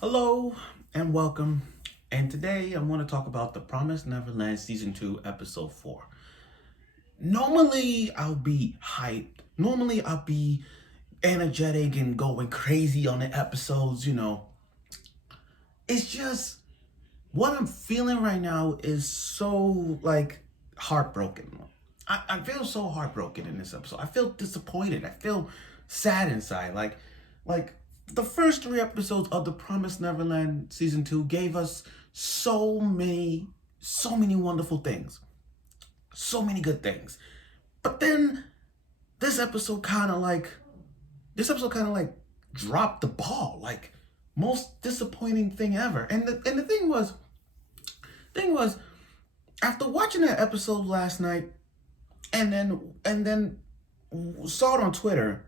Hello and welcome. And today I want to talk about The Promised Neverland Season 2, Episode 4. Normally I'll be hyped. Normally I'll be energetic and going crazy on the episodes. It's just what I'm feeling right now is so heartbroken. I feel so heartbroken in this episode. I feel disappointed. I feel sad inside. Like the first three episodes of The Promised Neverland Season 2 gave us so many wonderful things. So many good things. But then this episode kind of like dropped the ball. Like most disappointing thing ever. And the thing was after watching that episode last night and then saw it on Twitter,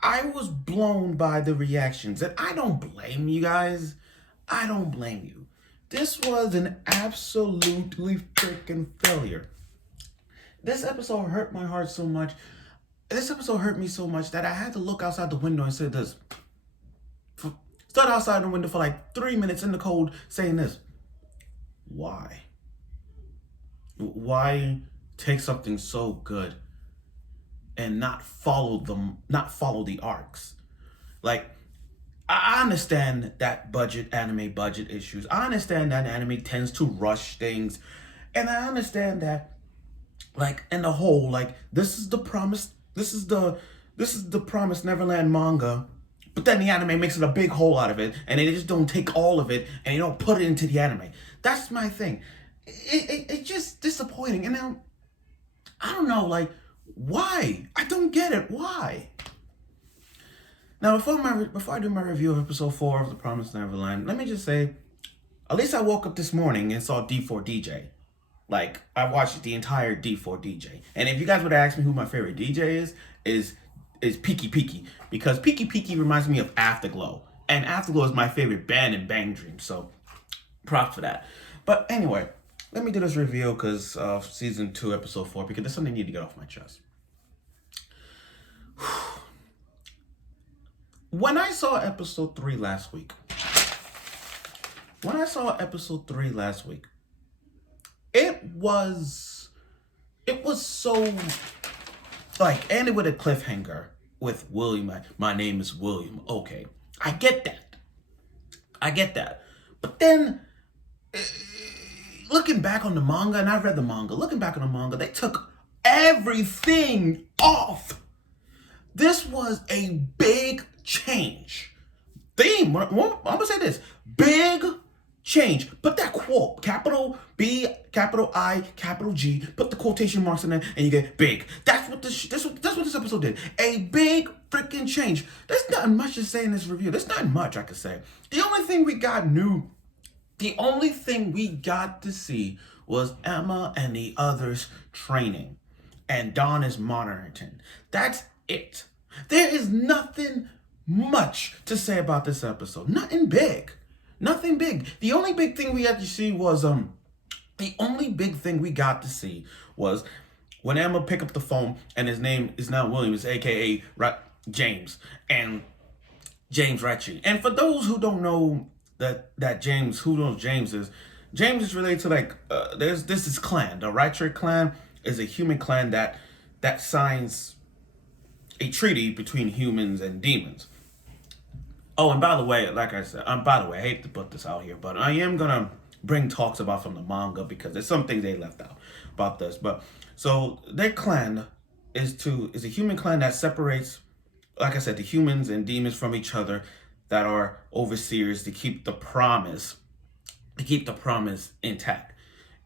I was blown by the reactions, and I don't blame you guys. I don't blame you. This was an absolutely freaking failure. This episode hurt my heart so much. This episode hurt me so much that I had to look outside the window and say this. Stood outside the window for like 3 minutes in the cold saying this. Why? Why take something so good and not follow the arcs? Like, I understand that anime budget issues. I understand that anime tends to rush things. And I understand that, like, in the whole, like, this is the promised Neverland manga, but then the anime makes it a big hole out of it, and they just don't take all of it and they don't put it into the anime. That's my thing. It's just disappointing. And now, I don't know, like, why? I don't get it. Why? Now, before I do my review of episode 4 of The Promised Neverland, let me just say, at least I woke up this morning and saw D4DJ. Like, I watched the entire D4DJ. And if you guys would ask me who my favorite DJ is Peaky Peaky. Because Peaky Peaky reminds me of Afterglow. And Afterglow is my favorite band in Bang Dream. So, props for that. But anyway, let me do this review because of season 2, episode 4, because there's something I need to get off my chest. When I saw episode 3 last week, it was so, like, ended with a cliffhanger with William. My name is William. Okay, I get that. But then, looking back on the manga, and I read the manga, they took everything off. This was a big change. I'm gonna say this. Big change. Put that quote, capital B, capital I, capital G, put the quotation marks in there, and you get big. That's what this episode did. A big freaking change. There's nothing much to say in this review. There's not much I could say. The only thing we got to see was Emma and the others training. And Dawn is monitoring. That's it. There is nothing much to say about this episode. Nothing big. The only big thing we got to see was when Emma picked up the phone and his name is now William, is aka James, and James Ratri. And for those who don't know James is related to this is clan. The Ratri clan is a human clan that signs a treaty between humans and demons. Oh, and by the way, like I said, I hate to put this out here, but I am gonna bring talks about from the manga because there's some things they left out about this. But so their clan is a human clan that separates, like I said, the humans and demons from each other, that are overseers to keep the promise intact.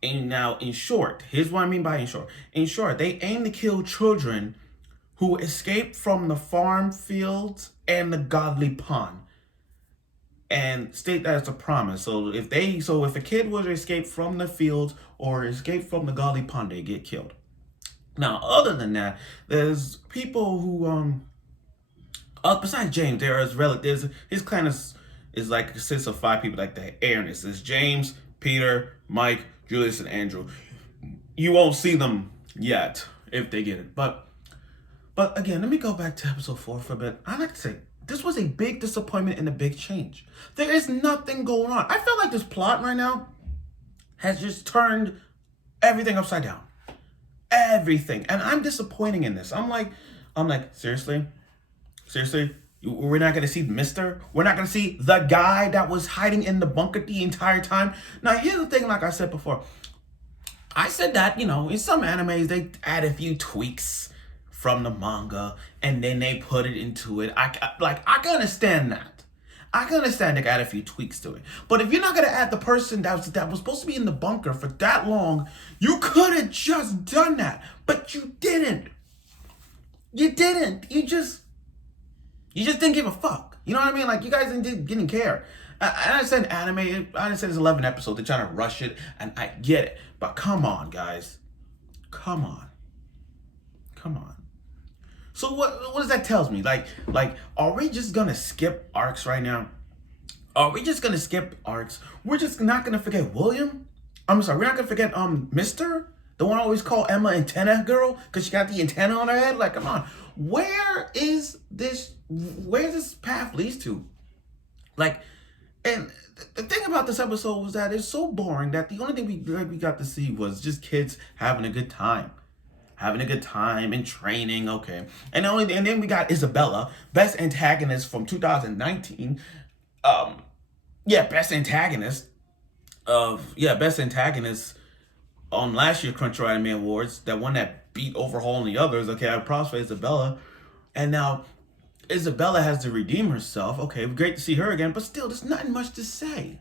And now, in short, here's what I mean by in short. In short, they aim to kill children who escape from the farm fields and the Goldy Pond, and state that as a promise. So if a kid was to escape from the fields or escape from the Goldy Pond, they get killed. Now, other than that, there's people who besides James, his clan is like consists of 5 people, like the airness. It's James, Peter, Mike, Julius, and Andrew. You won't see them yet if they get it, but again, let me go back to episode 4 for a bit. I like to say This was a big disappointment and a big change. There is nothing going on. I feel like this plot right now has just turned everything upside down. Everything. And I'm disappointing in this. I'm like, seriously? Seriously? We're not going to see Mister? We're not going to see the guy that was hiding in the bunker the entire time? Now, here's the thing, like I said before. I said that, in some animes, they add a few tweaks from the manga, and then they put it into it. I can understand that. I can understand they add a few tweaks to it. But if you're not going to add the person that was supposed to be in the bunker for that long, you could have just done that. But you didn't. You didn't. You just didn't give a fuck. You know what I mean? Like, you guys didn't care. I understand anime. I understand it's 11 episodes. They're trying to rush it, and I get it. But come on, guys. Come on. So what does that tell me? Like, are we just gonna skip arcs right now? Are we just gonna skip arcs? We're just not gonna forget William? I'm sorry, we're not gonna forget Mister? The one I always call Emma Antenna Girl, because she got the antenna on her head? Like, come on. Where this path leads to? Like, and the thing about this episode was that it's so boring that the only thing we got to see was just kids having a good time. And training, okay. And then we got Isabella, best antagonist from 2019. Best antagonist on last year's Crunchyroll Anime Awards. That one that beat Overhaul and the others. Okay, I props for Isabella. And now Isabella has to redeem herself. Okay, great to see her again, but still, there's nothing much to say.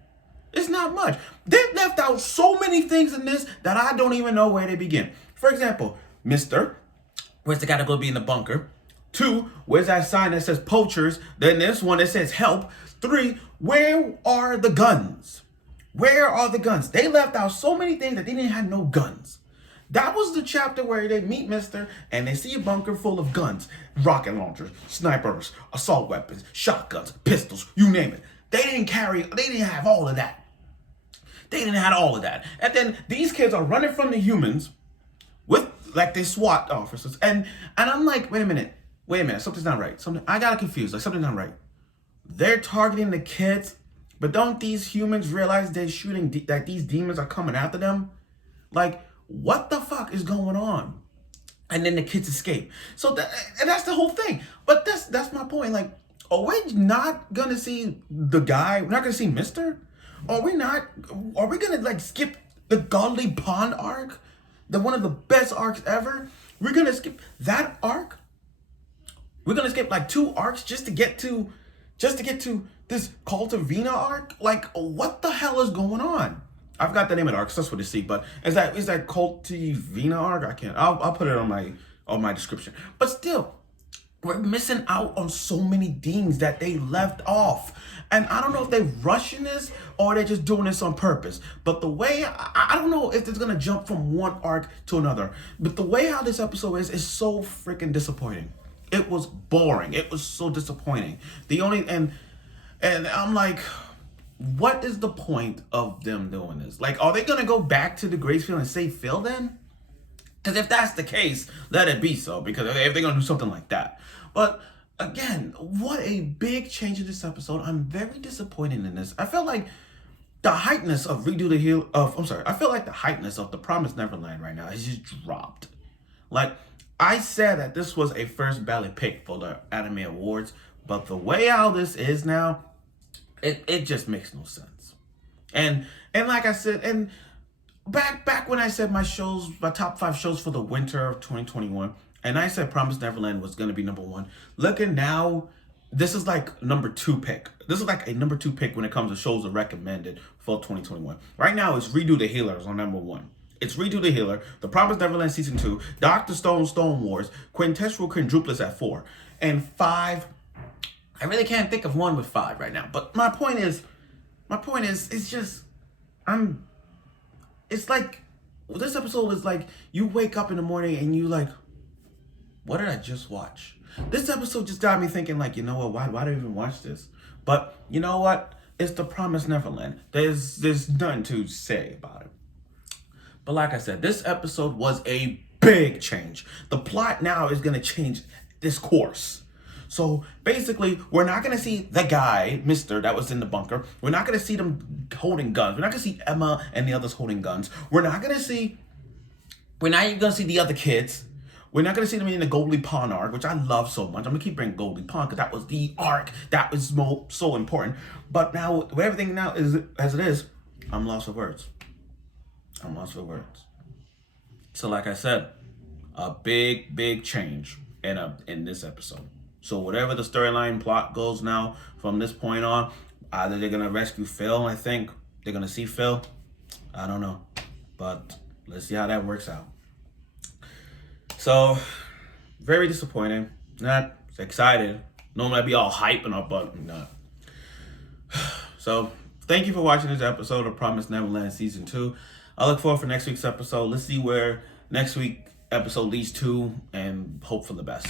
It's not much. They've left out so many things in this that I don't even know where to begin. For example, Mister, where's the guy that go be in the bunker? 2, where's that sign that says poachers? Then this one that says help. 3, where are the guns? Where are the guns? They left out so many things that they didn't have no guns. That was the chapter where they meet Mister and they see a bunker full of guns, rocket launchers, snipers, assault weapons, shotguns, pistols, you name it. They didn't have all of that. And then these kids are running from the humans with like they SWAT officers. And I'm like, wait a minute, something's not right. I got confused, like something's not right. They're targeting the kids, but don't these humans realize they're shooting, that these demons are coming after them? Like, what the fuck is going on? And then the kids escape. So and that's the whole thing. But that's my point. Like, are we not gonna see the guy? We're not gonna see Mister? Are we gonna like skip the Goldy Pond Arc? One of the best arcs ever? We're gonna skip that arc? We're gonna skip like 2 arcs just to get to this Cuvitidala Arc? Like, what the hell is going on? I forgot the name of the arc, so that's what to see. But is that Cuvitidala Arc? I can't. I'll put it on my description. But still, we're missing out on so many things that they left off. And I don't know if they're rushing this or they're just doing this on purpose. But the way, I don't know if it's going to jump from one arc to another. But the way how this episode is so freaking disappointing. It was boring. It was so disappointing. And I'm like, what is the point of them doing this? Like, are they going to go back to the Gracefield and save Phil then? Because if that's the case, let it be so. Because if they're going to do something like that. But again, what a big change in this episode. I'm very disappointed in this. I feel like the heightness of I feel like the heightness of The Promised Neverland right now has just dropped. Like, I said that this was a first ballot pick for the Anime Awards, but the way how this is now, it just makes no sense. And like I said, and back when I said my top 5 shows for the winter of 2021, and I said Promised Neverland was going to be number 1. Looking now, this is like number 2 pick. This is like a number 2 pick when it comes to shows that are recommended for 2021. Right now, it's Redo the Healer is on number 1. It's Redo the Healer, The Promised Neverland Season 2, Dr. Stone Wars, Quintessential Quadruplets at 4. And 5, I really can't think of one with 5 right now. But my point is, it's just, it's like, this episode is like, you wake up in the morning and you like, what did I just watch? This episode just got me thinking like, you know what, why do I even watch this? But you know what? It's The Promised Neverland. There's nothing to say about it. But like I said, this episode was a big change. The plot now is going to change this course. So basically, we're not going to see the guy, Mister, that was in the bunker. We're not going to see them holding guns. We're not going to see Emma and the others holding guns. We're not even going to see the other kids. We're not going to see them in the Goldy Pond Arc, which I love so much. I'm going to keep bringing Goldy Pond because that was the arc that was so important. But now, with everything now is as it is, I'm lost for words. I'm lost for words. So like I said, a big change in this episode. So whatever the storyline plot goes now from this point on, either they're going to rescue Phil, I think. They're going to see Phil. I don't know. But let's see how that works out. So, very disappointing. Not excited. Normally I'd be all hyping up, but not. So, thank you for watching this episode of Promised Neverland Season 2. I look forward for next week's episode. Let's see where next week's episode leads to and hope for the best.